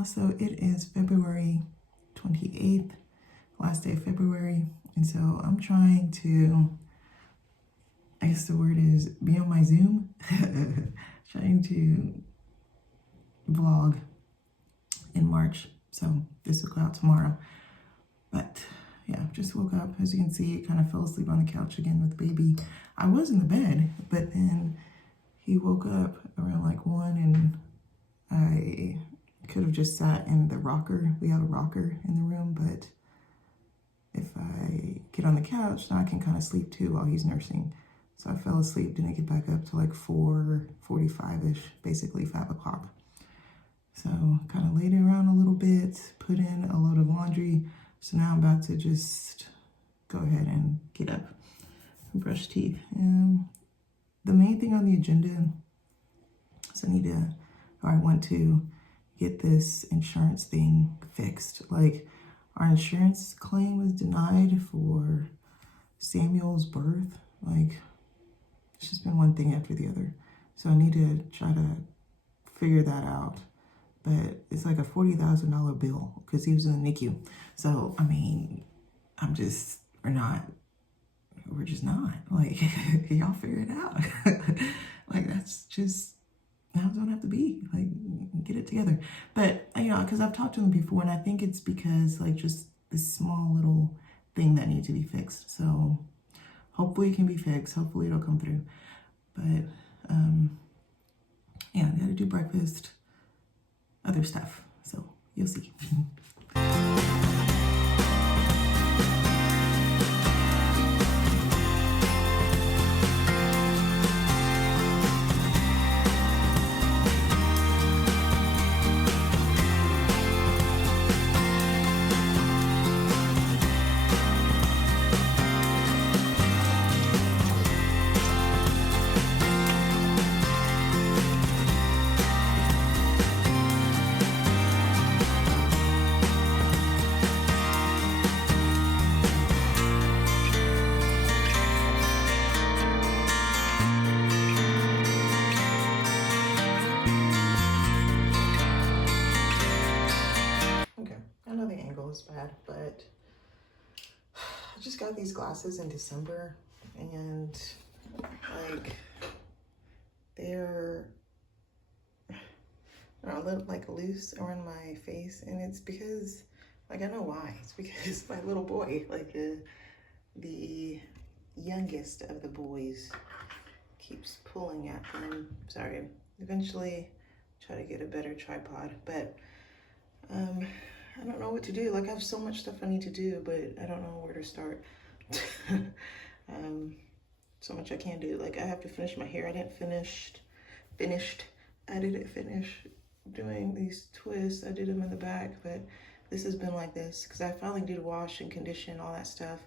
y'all. So it is February 28th, last day of February. And so I'm trying to, I guess the word is be on my Zoom, trying to vlog in March. So this will go out tomorrow. But yeah, just woke up. As you can see, kind of fell asleep on the couch again with baby. I was in the bed, but then he woke up around like 1 and I could have just sat in the rocker. We have a rocker in the room, but if I get on the couch, now I can kind of sleep too while he's nursing. So I fell asleep, didn't get back up to like 4:45-ish, basically 5 o'clock. So kind of laid around a little bit, put in a load of laundry. So now I'm about to just go ahead and get up and brush teeth. The main thing on the agenda is I want to get this insurance thing fixed. Like, our insurance claim was denied for Samuel's birth. Like, it's just been one thing after the other. So I need to try to figure that out. But it's like a $40,000 bill because he was in the NICU. So, I mean, we're just not. Like, y'all figure it out. Like, that's just how it's gonna have to be. Like, get it together. But, you know, because I've talked to them before, and I think it's because, like, just this small little thing that needs to be fixed. So, hopefully it can be fixed. Hopefully it'll come through. But, yeah, I gotta do breakfast, other stuff. So, you'll see. Is bad, but I just got these glasses in December, and like they're a little like loose around my face, and it's because, like, I know why. It's because my little boy, like the youngest of the boys, keeps pulling at them. Sorry, eventually try to get a better tripod, but I don't know what to do. Like, I have so much stuff I need to do, but I don't know where to start. So much I can't do. Like, I have to finish my hair. I didn't finish doing these twists. I did them in the back, but this has been like this because I finally did wash and condition, all that stuff,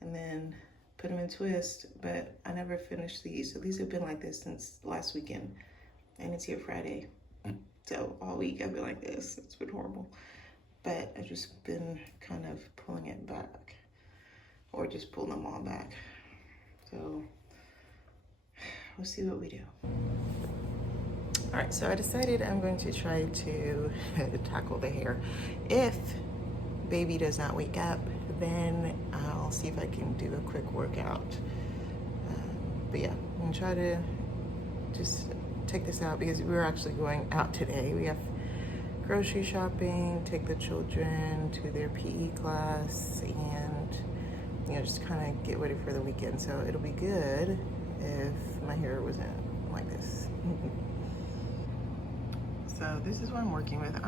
and then put them in twist, but I never finished these. So these have been like this since last weekend, and it's here Friday. So all week I've been like this. It's been horrible. But I've just been kind of pulling it back, or just pulling them all back. So we'll see what we do. All right, so I decided I'm going to try to tackle the hair. If baby does not wake up, then I'll see if I can do a quick workout. But yeah, I'm gonna try to just take this out because we're actually going out today. We have grocery shopping, take the children to their PE class, and, you know, just kind of get ready for the weekend. So it'll be good if my hair wasn't like this. So this is what I'm working with.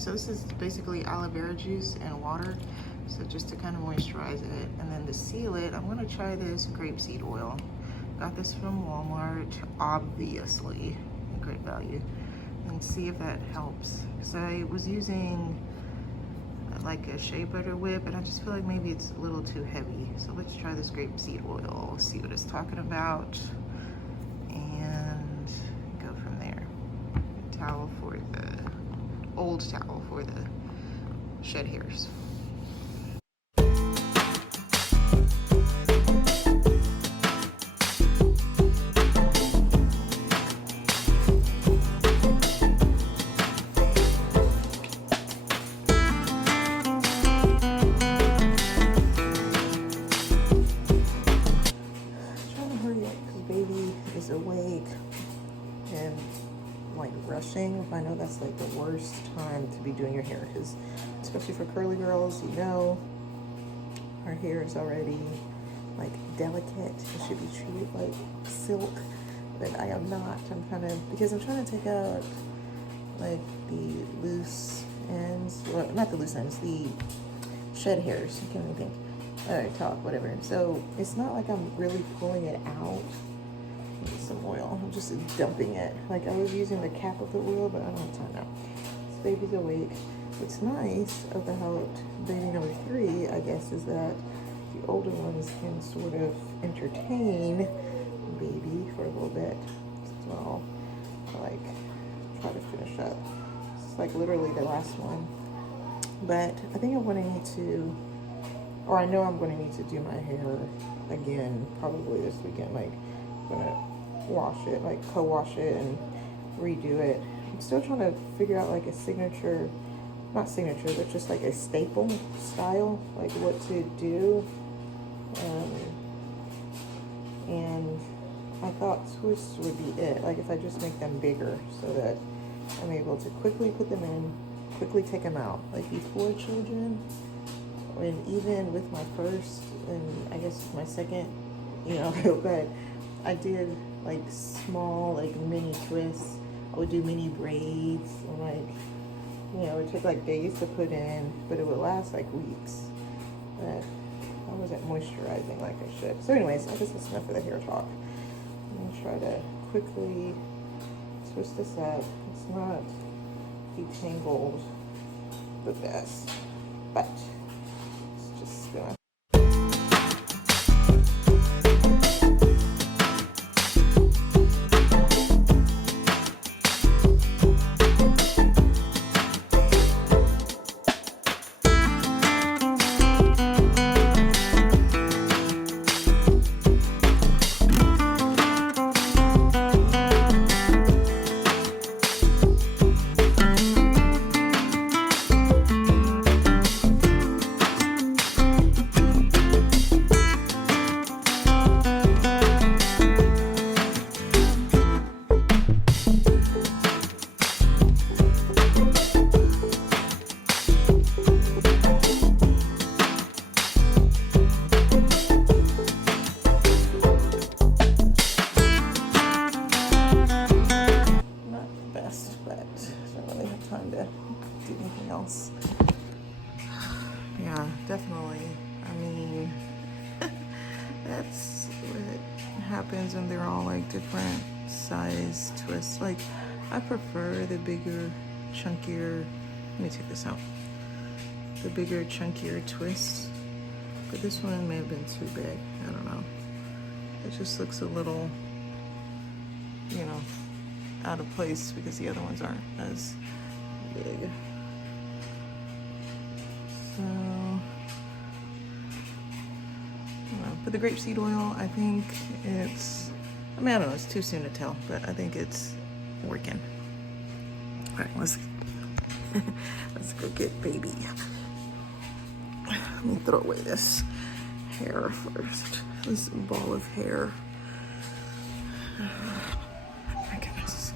So this is basically aloe vera juice and water. So just to kind of moisturize it. And then to seal it, I'm gonna try this grapeseed oil. Got this from Walmart, obviously, great value. And see if that helps. So I was using like a shea butter whip, and I just feel like maybe it's a little too heavy. So let's try this grapeseed oil, see what it's talking about, and go from there. Old towel for the shed hairs. doing your hair, because especially for curly girls, you know, our hair is already like delicate. It should be treated like silk, but I am not. I'm kind of, because I'm trying to take out like the loose ends, well, not the loose ends, the shed hairs. I can't even think. All right, talk, whatever. So it's not like I'm really pulling it out. Some oil. I'm just dumping it. Like I was using the cap of the oil, but I don't have time now. This baby's awake. What's nice about baby number 3, I guess, is that the older ones can sort of entertain baby for a little bit as well. Like try to finish up. It's like literally the last one. But I think I'm going to need to, or I know I'm going to need to do my hair again probably this weekend. Like I'm going to wash it, like co-wash it and redo it. I'm still trying to figure out like a signature, not signature, but just like a staple style, like what to do. And I thought twists would be it, like if I just make them bigger so that I'm able to quickly put them in, quickly take them out. Like before children, and even with my first and I guess my second, you know, but I did like small, like mini twists. I would do mini braids, and like, you know, it would take like days to put in, but it would last like weeks. But I wasn't moisturizing like I should. So anyways, I guess that's enough of the hair talk. I'm gonna try to quickly twist this up. It's not detangled the best, but it's just gonna. Yeah, definitely. I mean, that's what happens when they're all like different size twists. Like, I prefer the bigger, chunkier, let me take this out. The bigger, chunkier twists. But this one may have been too big. I don't know. It just looks a little, you know, out of place because the other ones aren't as big. So, for the grapeseed oil, I think it's, I mean, I don't know, it's too soon to tell, but I think it's working. All right, let's go get baby. Let me throw away this hair first, this ball of hair. My goodness.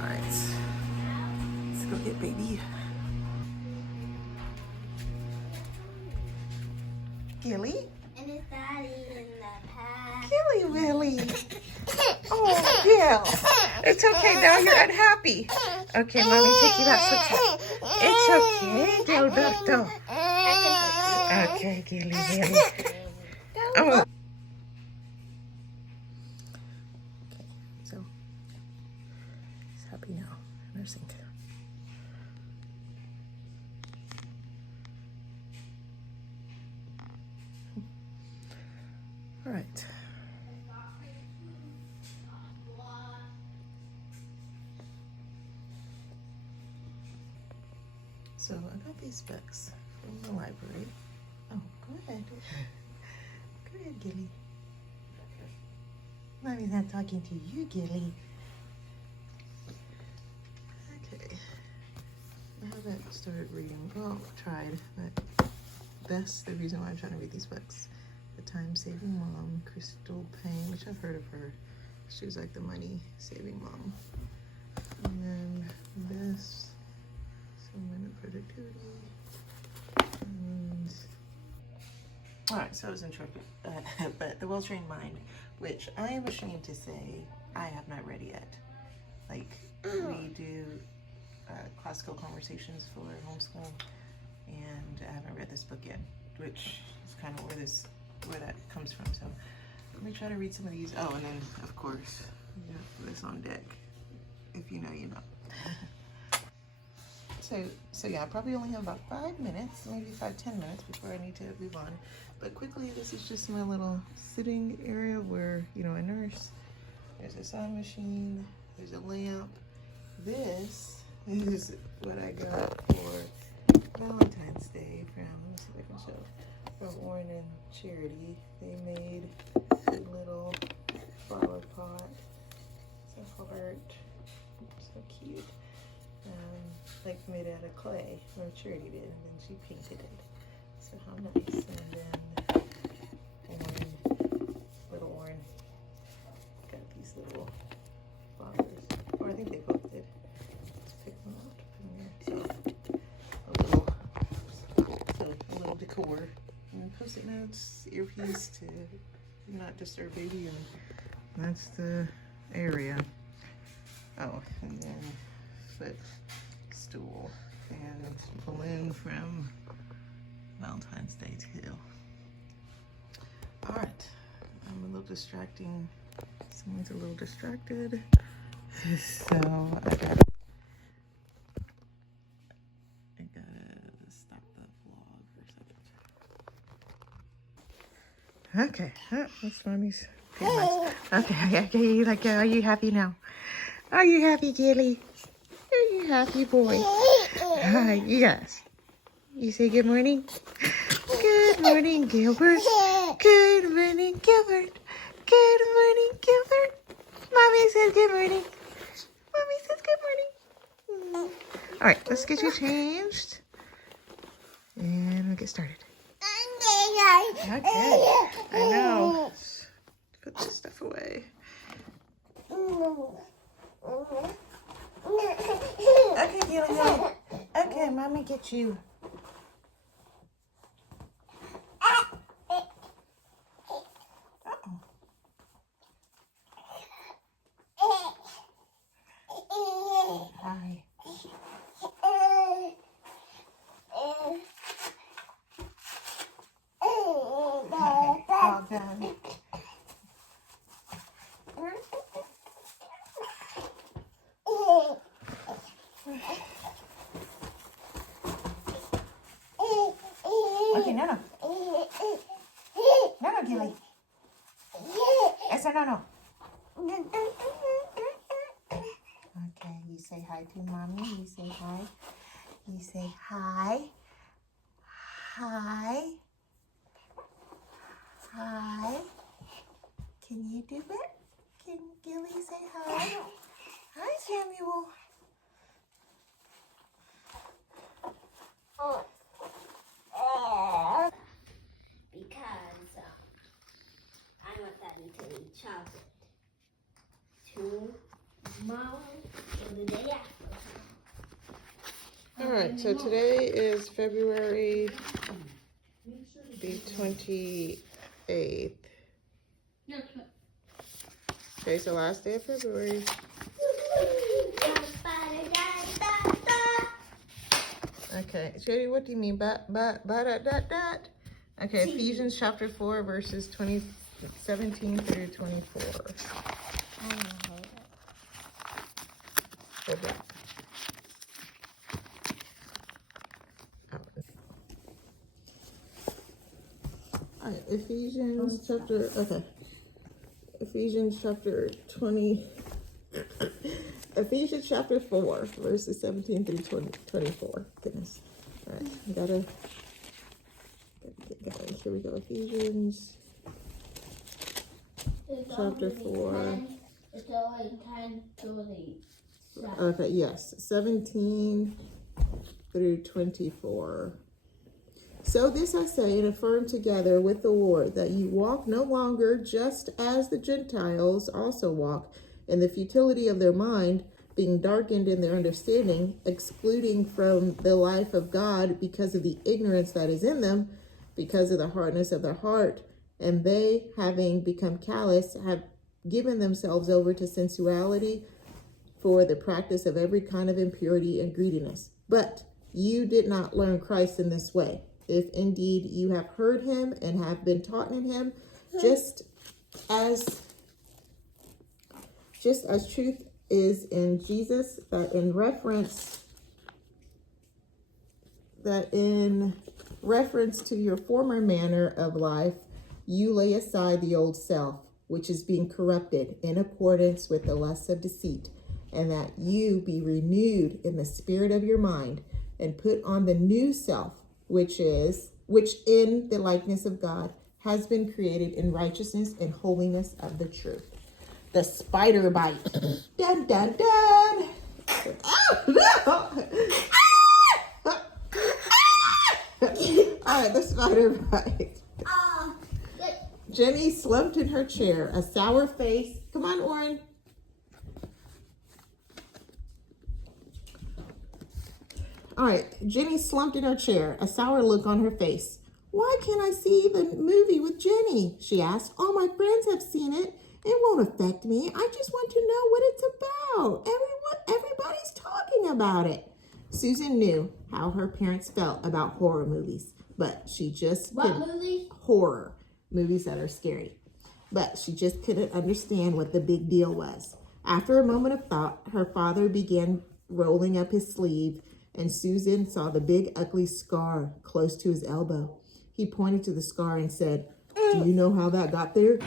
All right, let's go get baby. Gilly? And his daddy in the past. Gilly Willy. Oh, Gil. It's okay, now you're unhappy. Okay, mommy, take you back. It's okay, Gilberto. Okay, Gilly Willy. Oh. Okay, so he's happy now, nursing. All right. So I got these specs from the library. Oh, go ahead. Go ahead, Gilly. Mommy's not talking to you, Gilly. Okay. I haven't started reading. Well, tried, but that's the reason why I'm trying to read these books. The Time Saving Mom, Crystal Payne, which I've heard of her. She was like the money saving mom. And then this, some minute productivity. And all right, so I was interrupted. But the well-trained mind, which I am ashamed to say I have not read yet. Like, we do classical conversations for homeschool, and I haven't read this book yet, which is kind of where that comes from. So let me try to read some of these. Oh, and then of course, you got this on deck. If you know, you know. So yeah, I probably only have about 5 minutes, maybe 5-10 minutes before I need to move on. But quickly, this is just my little sitting area where, you know, I nurse. There's a sewing machine. There's a lamp. This is what I got for Valentine's Day from, let me see if I can show, from Warren and Charity. They made a little flower pot. It's a heart. So cute. Like made out of clay, or Charity did, and then she painted it. So how nice. And then little Warren got these little flowers. Or I think they both did. Let's pick them out from there. So a little decor. And post-it notes, earpiece to not disturb baby, and that's the area. Oh, and then footstool and balloon from Valentine's Day too. All right, I'm a little distracting. Someone's a little distracted. So I gotta stop the vlog for a second. Okay, that's mommy's. Okay, are you happy now? Are you happy, Gilly? Are you happy, boy? Hi, yes. You say good morning? Good morning, Gilbert. Good morning, Gilbert. Good morning, Gilbert. Mommy says good morning. Mommy says good morning. All right, let's get you changed. And we'll get started. Okay, I know. Put this stuff away. Okay, Gilly. Okay, Mommy get you. Hi. All done. Okay, no. No, Gilly. I said no. Okay, you say hi to Mommy. You say hi. You say hi. Hi. Hi. Can you do it? Can Gilly say hi? Hi, Samuel. Because I want that to eat chocolate. Tomorrow or the day after. All right, so today is February the 28th. Okay, so last day of February. Okay, Jody, what do you mean by that? Okay, Ephesians chapter 4, verses 17 through 24. Okay. All right, Ephesians chapter 20. Ephesians chapter 4, verses 17 through 24. Goodness. All right, I gotta get going. Here we go. Ephesians chapter 4. It's only 10:30. Okay, yes, 17 through 24. So this I say and affirm together with the Lord, that you walk no longer just as the Gentiles also walk, in the futility of their mind, being darkened in their understanding, excluding from the life of God because of the ignorance that is in them, because of the hardness of their heart. And they, having become callous, have given themselves over to sensuality for the practice of every kind of impurity and greediness. But you did not learn Christ in this way. If indeed you have heard him and have been taught in him, just as truth is in Jesus, that in reference to your former manner of life, you lay aside the old self, which is being corrupted in accordance with the lusts of deceit, and that you be renewed in the spirit of your mind, and put on the new self, which in the likeness of God has been created in righteousness and holiness of the truth. The spider bite. Dun, dun, dun. Oh, no. All right, the spider bite. Jenny slumped in her chair, a sour face. Come on, Oren. All right, Jenny slumped in her chair, a sour look on her face. Why can't I see the movie with Jenny? She asked. All my friends have seen it. It won't affect me. I just want to know what it's about. Everybody's talking about it. Susan knew how her parents felt about horror movies, but she just horror movies that are scary. But she just couldn't understand what the big deal was. After a moment of thought, her father began rolling up his sleeve, and Susan saw the big ugly scar close to his elbow. He pointed to the scar and said, "Do you know how that got there?"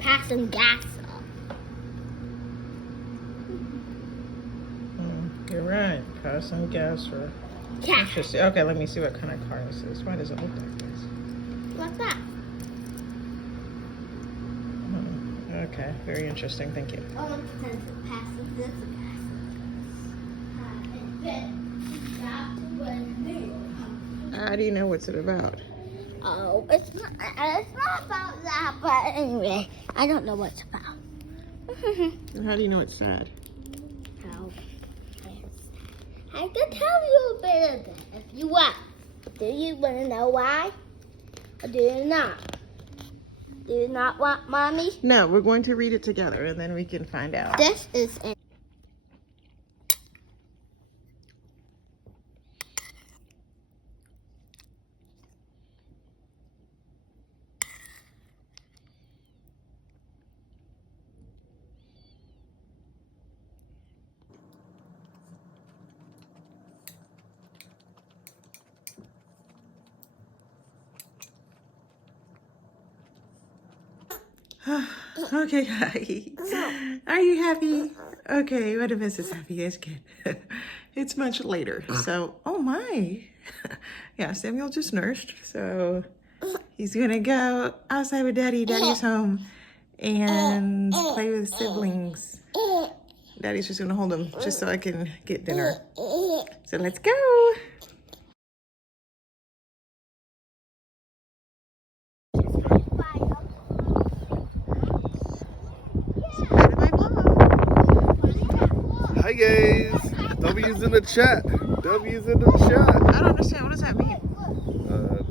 Passing gas up. You're right. Passing gas for. Yeah. Interesting. Okay, let me see what kind of car this is. Why does it look like this? What's that? Okay, very interesting. Thank you. Oh, it's passing this How do you know what's it about? Oh, it's not about that, but anyway, I don't know what it's about. How do you know it's sad? How? I can tell you a bit of it if you want. Do you want to know why? Or do you not? Do you not want, Mommy? No, we're going to read it together and then we can find out. This is a Okay, guys. Are you happy? Okay, what if Mrs. Happy is good. It's much later. So, oh my. Yeah, Samuel just nursed. So he's gonna go outside with Daddy. Daddy's home. And play with siblings. Daddy's just gonna hold him just so I can get dinner. So let's go. Hi guys, W's in the chat. W's in the chat. I don't understand. What does that mean?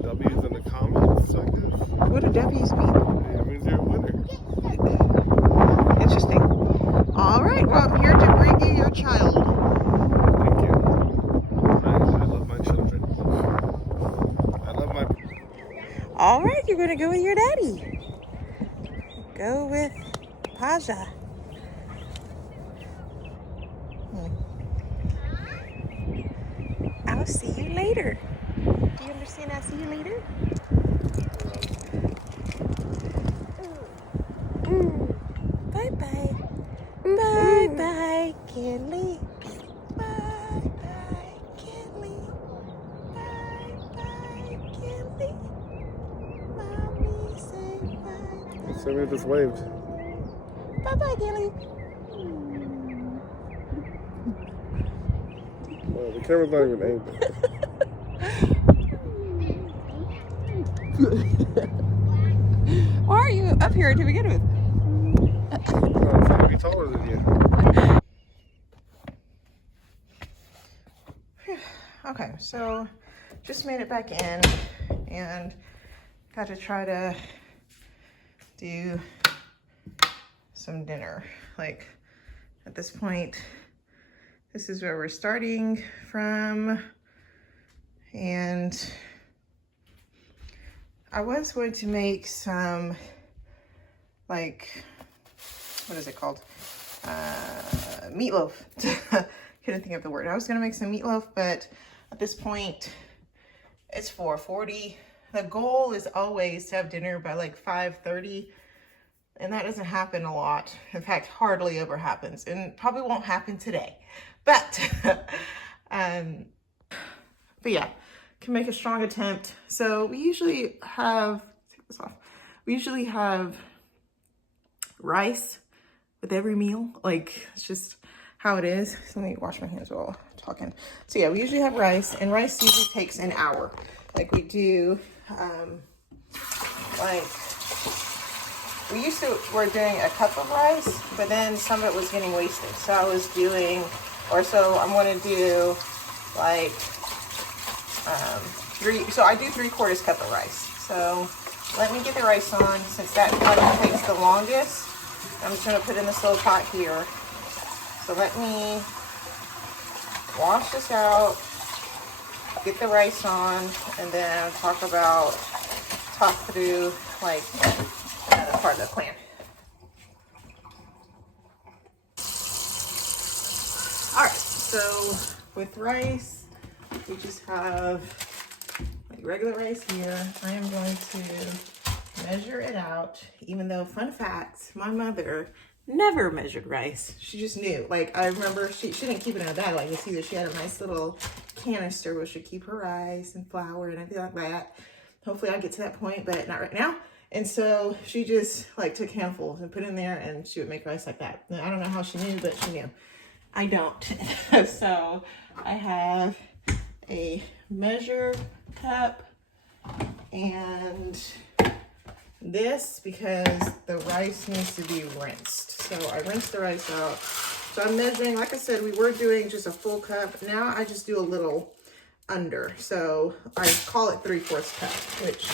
W's in the comments, I guess. What do W's mean? It Well, I'm here to bring you your child. Thank you. I love my children. I love my. All right, you're gonna go with your daddy. Go with Paja. I'll see you later. Do you understand? I'll see you later. Bye bye. Bye bye, Kelly. Bye bye, Kelly. Bye bye, Kelly. Mommy say bye bye. Sammy just waved. Bye bye, Kelly. Well, the camera's not even aimed. Why are you up here to begin with? I'm trying to be taller than you. Okay, so just made it back in and got to try to do some dinner. Like at this point, this is where we're starting from. And I was going to make some, like, what is it called? Meatloaf. Couldn't think of the word. I was gonna make some meatloaf, but at this point, it's 4:40. The goal is always to have dinner by like 5:30, and that doesn't happen a lot. In fact, hardly ever happens, and probably won't happen today. But, but yeah, can make a strong attempt. So we usually have, take this off. We usually have rice with every meal. Like, it's just how it is. So let me wash my hands while talking. So yeah, we usually have rice, and rice usually takes an hour. Like we do, like we're doing a cup of rice, but then some of it was getting wasted. So I was doing, so I'm gonna do like, so I do 3/4 cup of rice. So let me get the rice on, since that probably takes the longest. I'm just gonna put in this little pot here. So let me wash this out, get the rice on, and then talk through like another part of the plan. All right, so with rice, we just have like regular rice here. I am going to measure it out, even though, fun fact, my mother never measured rice. She just knew. Like, I remember she didn't keep it in a bag like this either. She had a nice little canister where she'd keep her rice and flour and everything like that. Hopefully I'll get to that point, but not right now. And so she just like took handfuls and put in there, and she would make rice like that. And I don't know how she knew, but she knew. I don't. So I have a measure cup and this, because the rice needs to be rinsed. So I rinsed the rice out. So I'm measuring, like I said, we were doing just a full cup. Now I just do a little under. So I call it 3/4 cup, which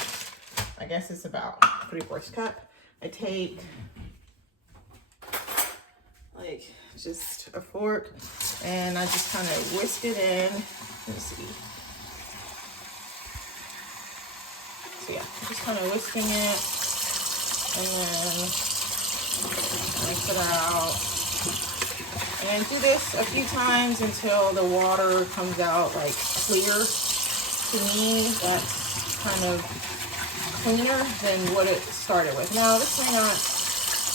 I guess is about 3/4 cup. I take like just a fork and I just kind of whisk it in. Let me see. So yeah, just kind of whisking it, and then rinse it out. And do this a few times until the water comes out like clear. To me, that's kind of cleaner than what it started with. Now, this may not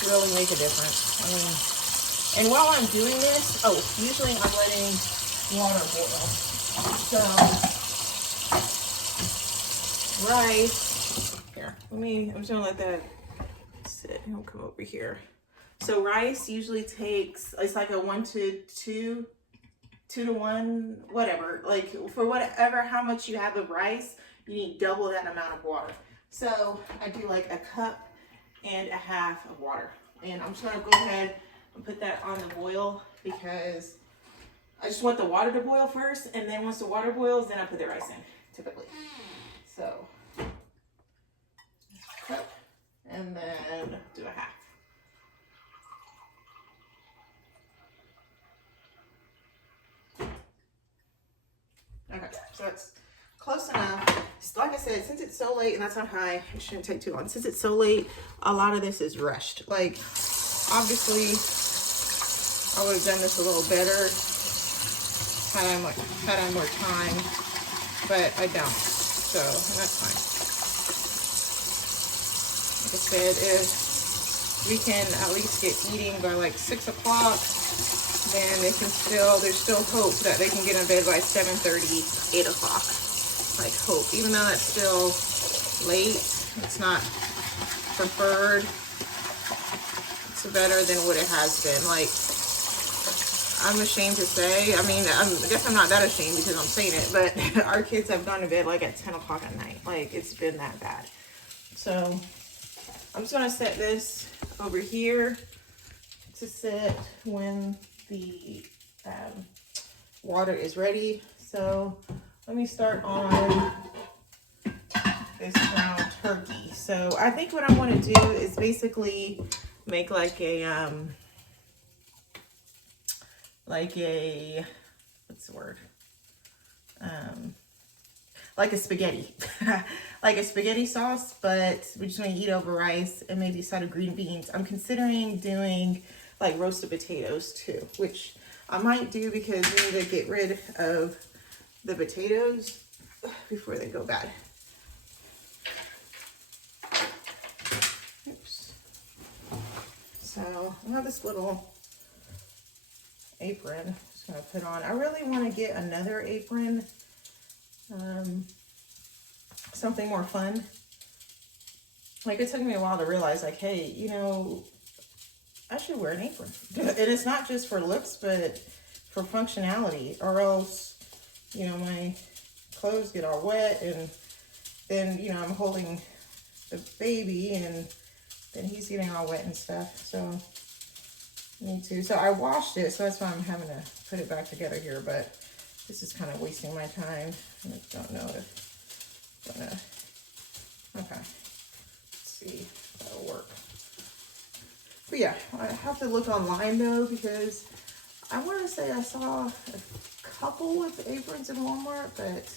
really make a difference. I mean, and while I'm doing this, usually I'm letting water boil. So, rice, here, I'm just gonna let that sit. He'll come over here. So rice usually takes, it's like a 1 to 2, 2 to 1, whatever. Like for whatever, how much you have of rice, you need double that amount of water. So I do like a cup and a half of water. And I'm just gonna go ahead and put that on the boil, because I just want the water to boil first, and then once the water boils, then I put the rice in, typically. So, cup, and then do a half. Okay, so it's close enough. Like I said, since it's so late and that's on high, it shouldn't take too long. Since it's so late, a lot of this is rushed. Like, obviously, I would have done this a little better had I more time, but I don't. So that's fine. Like I said, if we can at least get eating by like 6 o'clock, then there's still hope that they can get in bed by 7:30, 8 o'clock. Like, hope. Even though it's still late, it's not preferred. It's better than what it has been. Like, I'm ashamed to say, I mean, I guess I'm not that ashamed because I'm saying it, but our kids have gone to bed like at 10 o'clock at night. Like, it's been that bad. So I'm just gonna set this over here to sit when the water is ready. So let me start on this ground turkey. So I think what I want to do is basically make like a what's the word? Like a spaghetti, like a spaghetti sauce, but we're just gonna eat over rice and maybe a side of green beans. I'm considering doing like roasted potatoes too, which I might do because we need to get rid of the potatoes before they go bad. Oops. So I have this little apron I'm just gonna put on. I really want to get another apron, something more fun. Like, it took me a while to realize, like, hey, you know, I should wear an apron. And it's not just for looks, but for functionality, or else, you know, my clothes get all wet, and then, you know, I'm holding the baby, and then he's getting all wet and stuff. So me too. So I washed it, so that's why I'm having to put it back together here, but this is kind of wasting my time. I don't know if I'm gonna, okay, let's see if that'll work. But yeah, I have to look online though, because I want to say I saw a couple with aprons in Walmart, but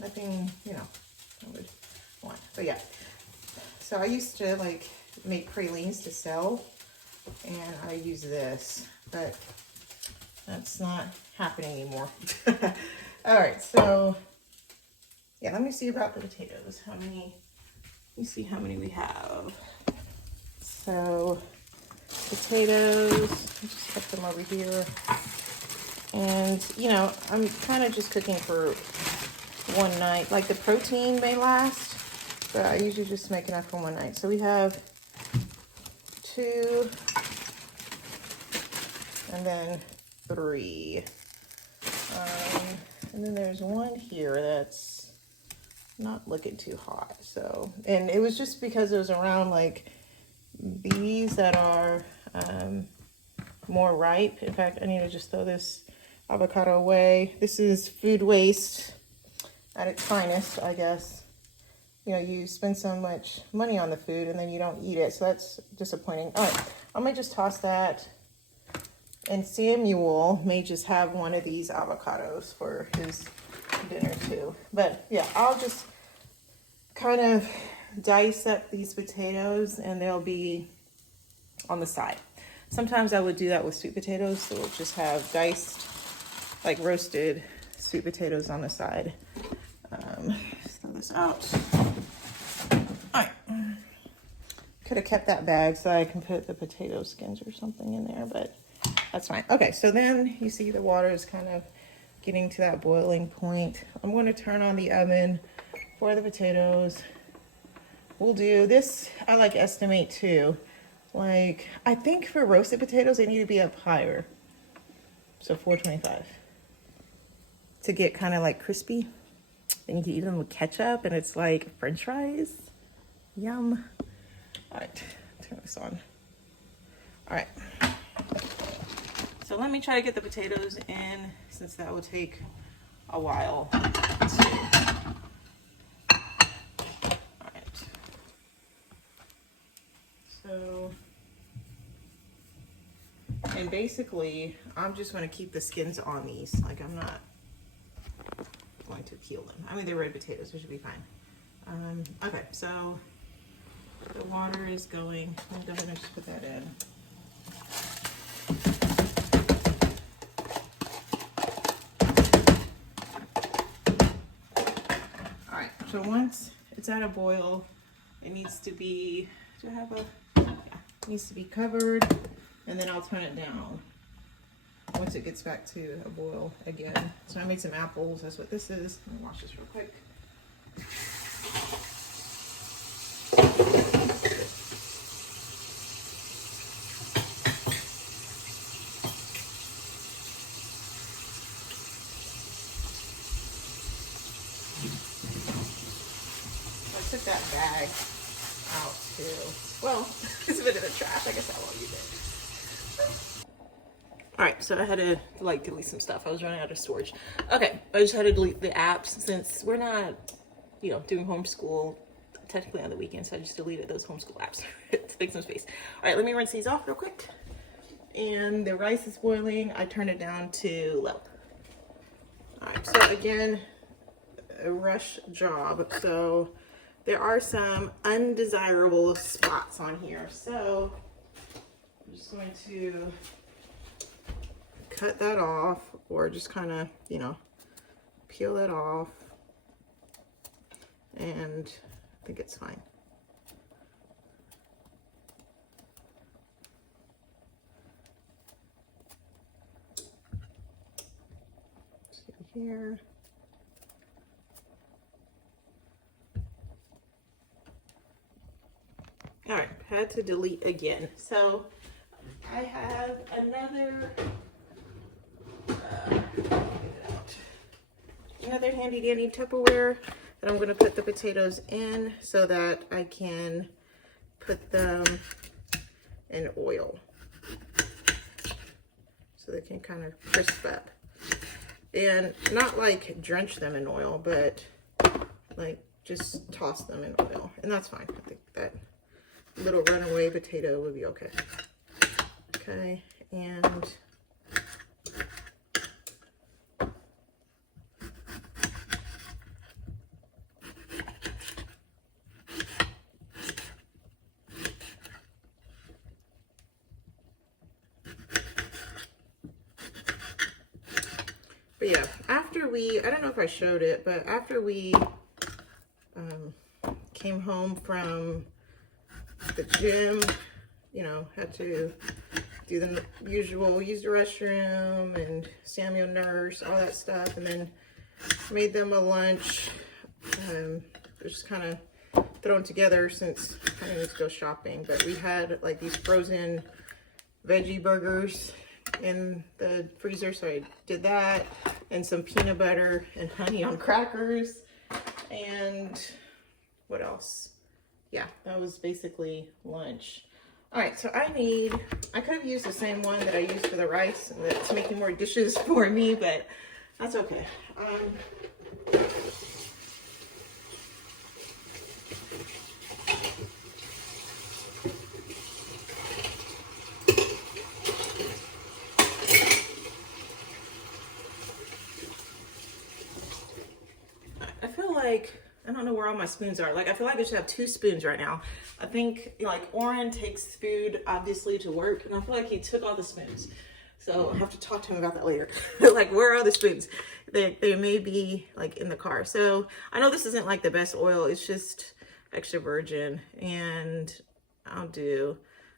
nothing, you know, I would want. But yeah, so I used to like make pralines to sell, and I use this, but that's not happening anymore. All right, so yeah, let me see about the potatoes. Let me see how many we have. So potatoes, I just put them over here. And, you know, I'm kind of just cooking for one night. Like, the protein may last, but I usually just make enough for one night. So we have 2, and then 3. And then there's one here that's not looking too hot. So, and it was just because it was around like these that are more ripe. In fact, I need to just throw this avocado away. This is food waste at its finest, I guess. You know, you spend so much money on the food and then you don't eat it. So that's disappointing. All right, I might just toss that. And Samuel may just have one of these avocados for his dinner too. But yeah, I'll just kind of dice up these potatoes and they'll be on the side. Sometimes I would do that with sweet potatoes, so we'll just have diced, like roasted sweet potatoes on the side. Let's throw this out. All right. Could have kept that bag so I can put the potato skins or something in there, but that's fine. Okay, so then you see the water is kind of getting to that boiling point. I'm going to turn on the oven for the potatoes. We'll do this, I like estimate too. Like, I think for roasted potatoes, they need to be up higher. So 425. To get kind of like crispy. Then you can eat them with ketchup and it's like French fries. Yum. All right, turn this on. All right. So let me try to get the potatoes in, since that will take a while. Let's see. All right. So, and basically, I'm just going to keep the skins on these. Like, I'm not going to peel them. I mean, they're red potatoes, so it should be fine. Okay, so the water is going. I'm gonna go ahead and just put that in. All right, so once it's at a boil, it needs to be, do I have a, yeah, it needs to be covered, and then I'll turn it down once it gets back to a boil again. So I made some apples, that's what this is. Let me wash this real quick. I took that bag out too. Well, it's a bit of a trash. I guess I won't use it. All right, so I had to like delete some stuff. I was running out of storage. Okay, I just had to delete the apps since we're not, you know, doing homeschool technically on the weekends. So I just deleted those homeschool apps to make some space. All right, let me rinse these off real quick. And the rice is boiling. I turned it down to low. All right, so again, a rush job. So there are some undesirable spots on here. So I'm just going to cut that off, or just kind of, you know, peel it off, and I think it's fine. See here. All right, had to delete again. So I have another handy dandy Tupperware that I'm going to put the potatoes in so that I can put them in oil so they can kind of crisp up, and not like drench them in oil, but like just toss them in oil, and that's fine. I think that little runaway potato would be okay. Okay, and but yeah, after we, I don't know if I showed it, but after we came home from the gym, you know, had to do the usual, use the restroom and Samuel nurse, all that stuff, and then made them a lunch. Just kind of thrown together since I didn't need to go shopping, but we had like these frozen veggie burgers in the freezer, so I did that, and some peanut butter and honey on crackers, and what else? Yeah, that was basically lunch. All right, so I could have used the same one that I used for the rice, and that's making more dishes for me, but that's okay. I feel like, I don't know where all my spoons are. Like, I feel like I should have 2 spoons right now. I think, like, Oren takes food, obviously, to work, and I feel like he took all the spoons. So I'll have to talk to him about that later. Like, where are the spoons? They may be, like, in the car. So I know this isn't, like, the best oil. It's just extra virgin. And I'll do,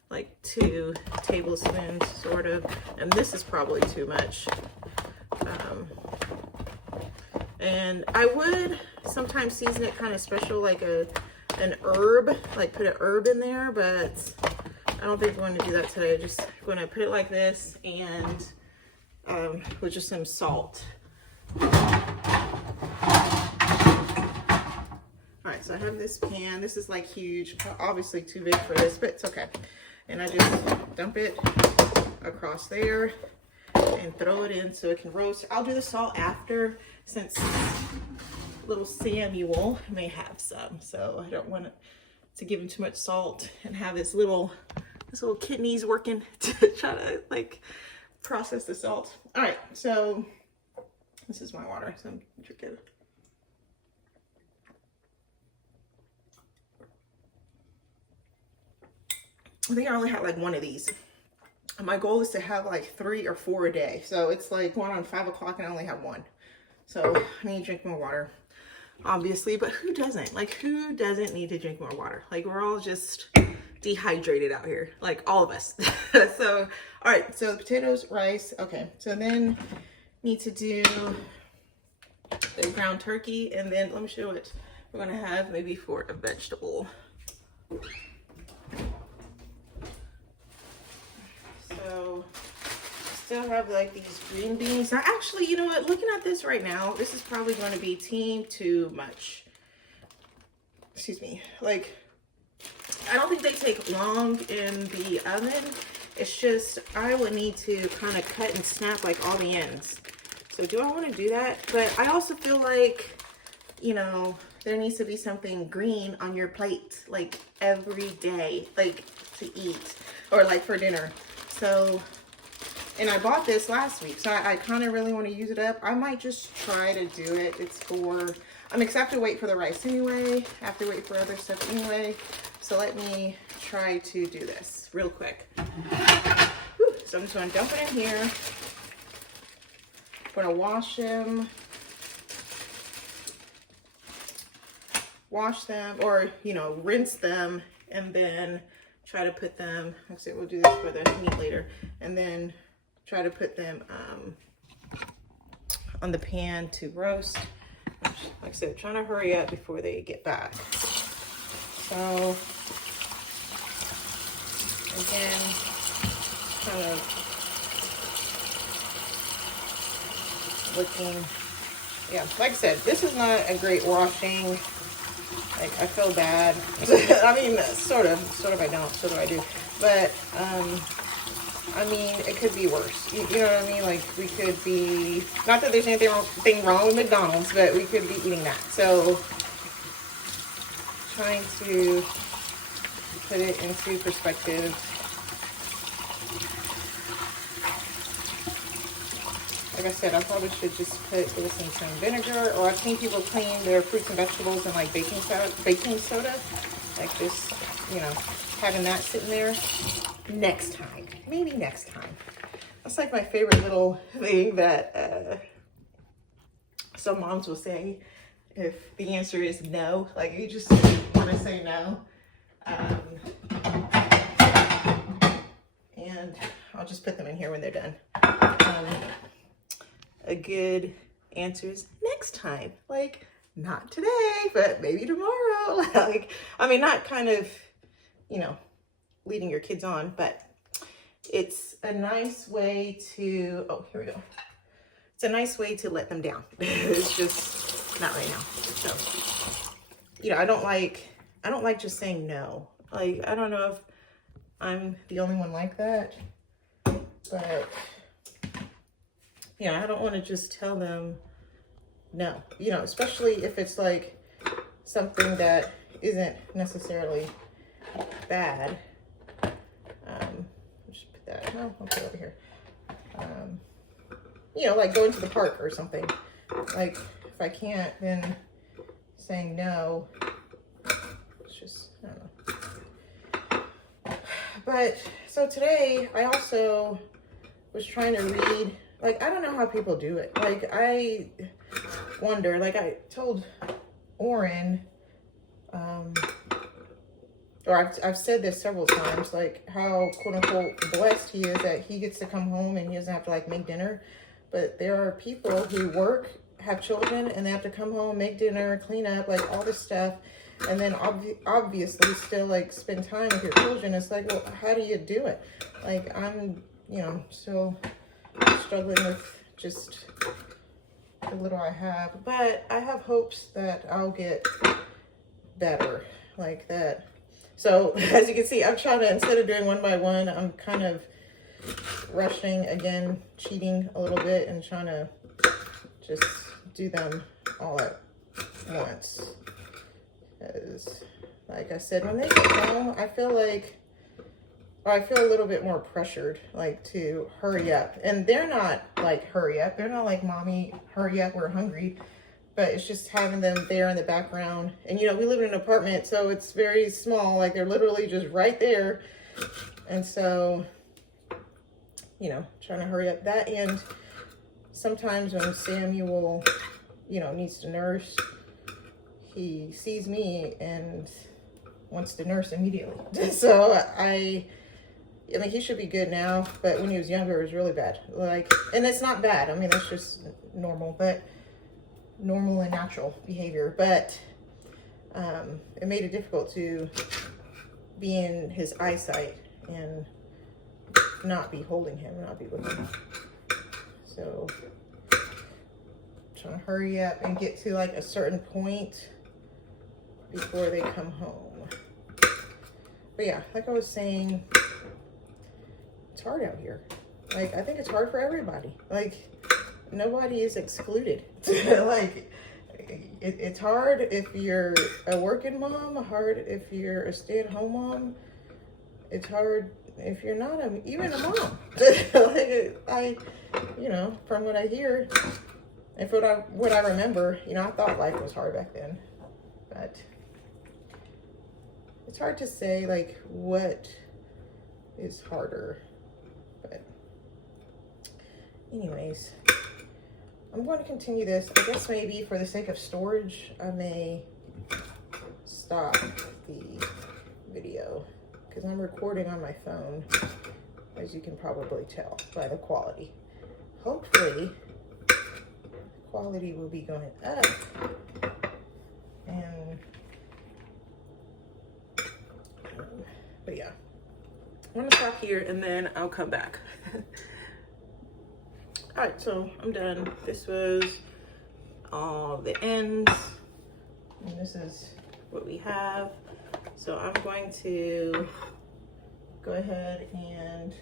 like, 2 tablespoons, sort of. And this is probably too much. And I would sometimes season it kind of special, like an herb, like put an herb in there, but I don't think I'm going to do that today. Just going to put it like this, and with just some salt. All right, so I have this pan. This is like huge, obviously too big for this, but it's okay. And I just dump it across there and throw it in so it can roast. I'll do the salt after, since little Samuel may have some, so I don't want to give him too much salt and have his little kidneys working to try to like process the salt. All right, so This is my water, so I'm drinking. I think I only had like one of these. My goal is to have like 3 or 4 a day. So it's like one on 5 o'clock and I only have one. So I need to drink more water, obviously, but who doesn't? Like, who doesn't need to drink more water? Like, we're all just dehydrated out here, like all of us. So, all right, so the potatoes, rice. Okay, so then need to do the ground turkey, and then let me show you what we're gonna have maybe for a vegetable. So still have like these green beans. Now, actually, you know what? Looking at this right now, this is probably going to be team too much. Excuse me. Like, I don't think they take long in the oven. It's just, I would need to kind of cut and snap like all the ends. So do I want to do that? But I also feel like, you know, there needs to be something green on your plate, like every day, like to eat or like for dinner. So, and I bought this last week, so I kind of really want to use it up. I might just try to do it. It's for, I mean, 'cause I have to wait for the rice anyway. I have to wait for other stuff anyway. So let me try to do this real quick. Whew. So I'm just going to dump it in here. I'm going to wash them. Wash them, or, you know, rinse them, and then try to put them, actually we'll do this for the meat later, and then try to put them on the pan to roast. Like I said, trying to hurry up before they get back. So again, kind of looking, yeah, like I said, this is not a great washing. Like, I feel bad. I mean, sort of I don't, sort of I do. But, I mean, it could be worse. You know what I mean? Like, we could be, not that there's anything wrong with McDonald's, but we could be eating that. So, trying to put it into perspective. Like I said, I probably should just put this in some vinegar, or I've seen people clean their fruits and vegetables in like baking soda. Like just, you know, having that sitting there. Next time, maybe next time. That's like my favorite little thing that some moms will say if the answer is no. Like, you just want to say no. And I'll just put them in here when they're done. A good answer is next time. Like, not today, but maybe tomorrow. Like, I mean, not kind of, you know, leading your kids on, but it's a nice way to, oh, here we go. It's a nice way to let them down. It's just not right now. So, you know, I don't like just saying no. Like, I don't know if I'm the only one like that, but you know, I don't want to just tell them no, you know, especially if it's like something that isn't necessarily bad. Just put that, no, I'll put it over here. You know, like going to the park or something. Like, if I can't, then saying no, it's just, I don't know. But, so today, I also was trying to read. Like, I don't know how people do it. Like, I wonder, like I told Oren, or I've said this several times, like how quote unquote blessed he is that he gets to come home and he doesn't have to like make dinner. But there are people who work, have children, and they have to come home, make dinner, clean up, like all this stuff. And then obviously still like spend time with your children. It's like, well, how do you do it? Like, I'm, you know, still struggling with just the little I have, but I have hopes that I'll get better like that. So as you can see, I'm trying to, instead of doing one by one, I'm kind of rushing again, cheating a little bit and trying to just do them all at once. Because like I said, when they get home, I feel like or I feel a little bit more pressured, like to hurry up. And they're not like hurry up. They're not like, mommy, hurry up, we're hungry. But it's just having them there in the background. And you know, we live in an apartment, so it's very small. Like they're literally just right there. And so, you know, trying to hurry up that. And sometimes when Samuel, you know, needs to nurse, he sees me and wants to nurse immediately. So I mean, he should be good now, but when he was younger, it was really bad. Like, and it's not bad. I mean, it's just normal, but normal and natural behavior. But it made it difficult to be in his eyesight and not be holding him, not be with him. So trying to hurry up and get to like a certain point before they come home. But yeah, like I was saying, it's hard out here. Like, I think it's hard for everybody. Like, nobody is excluded. Like, it's hard if you're a working mom, hard if you're a stay-at-home mom. It's hard if you're not even a mom. Like, you know, from what I hear, and from what I remember, you know, I thought life was hard back then. But it's hard to say, like, what is harder. But anyways, I'm going to continue this. I guess maybe for the sake of storage, I may stop the video because I'm recording on my phone, as you can probably tell by the quality. Hopefully, the quality will be going up. And but yeah, I'm gonna stop here and then I'll come back. All right, so I'm done. This was all the ends, and this is what we have. So I'm going to go ahead and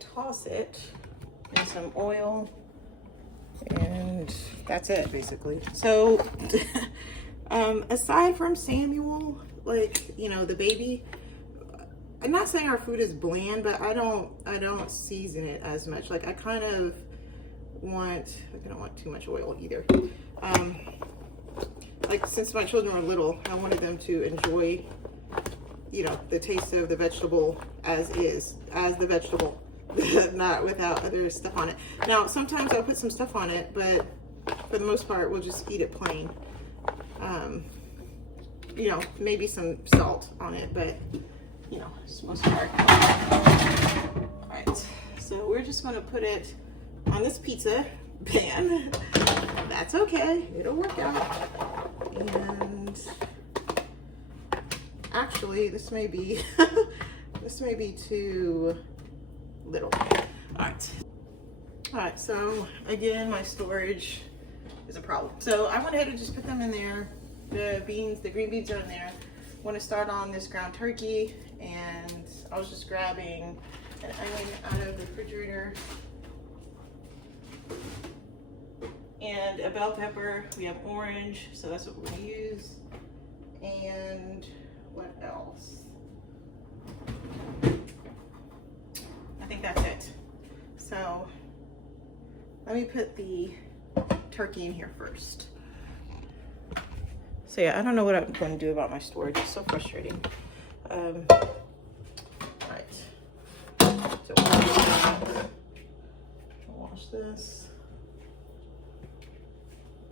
toss it in some oil, and that's it basically. So aside from Samuel, like, you know, the baby, I'm not saying our food is bland, but I don't season it as much. Like, I kind of want, like, I don't want too much oil either. Like, since my children were little, I wanted them to enjoy, you know, the taste of the vegetable as is, as the vegetable, not without other stuff on it. Now, sometimes I'll put some stuff on it, but for the most part, we'll just eat it plain. You know, maybe some salt on it, but, you know, it's most part. All right, so we're just gonna put it on this pizza pan. That's okay, it'll work out. And actually, this may be this may be too little. All right, so again, my storage is a problem. So I went ahead and just put them in there. The beans, the green beans are in there. I want to start on this ground turkey, and I was just grabbing an onion out of the refrigerator and a bell pepper. We have orange, so that's what we're gonna use. And what else? I think that's it. So let me put the turkey in here first. So yeah, I don't know what I'm going to do about my storage. It's so frustrating. All right. So wash this.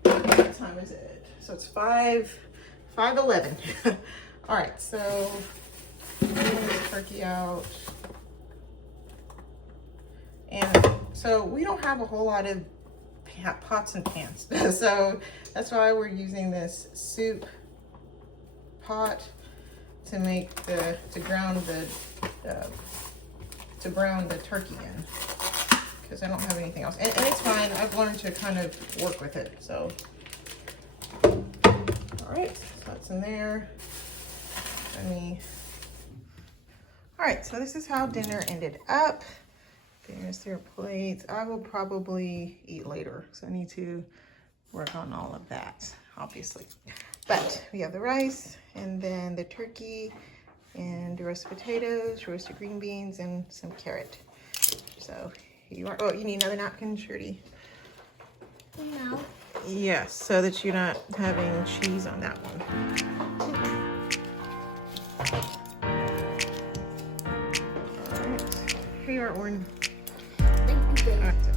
What time is it? So it's 5:11. All right, so I'm getting this turkey out. And so we don't have a whole lot of pots and pans. So that's why we're using this soup pot to make to brown the turkey in, because I don't have anything else. And it's fine. I've learned to kind of work with it. So, all right, so that's in there. All right, so this is how dinner ended up. There's their plates. I will probably eat later, so I need to work on all of that, obviously. But we have the rice and then the turkey. and roasted potatoes, roasted green beans, and some carrot. So you are, oh, you need another napkin, Shirley? No. Yes, so that you're not having cheese on that one. All right, here you are, Warren. Thank you, baby. All right, so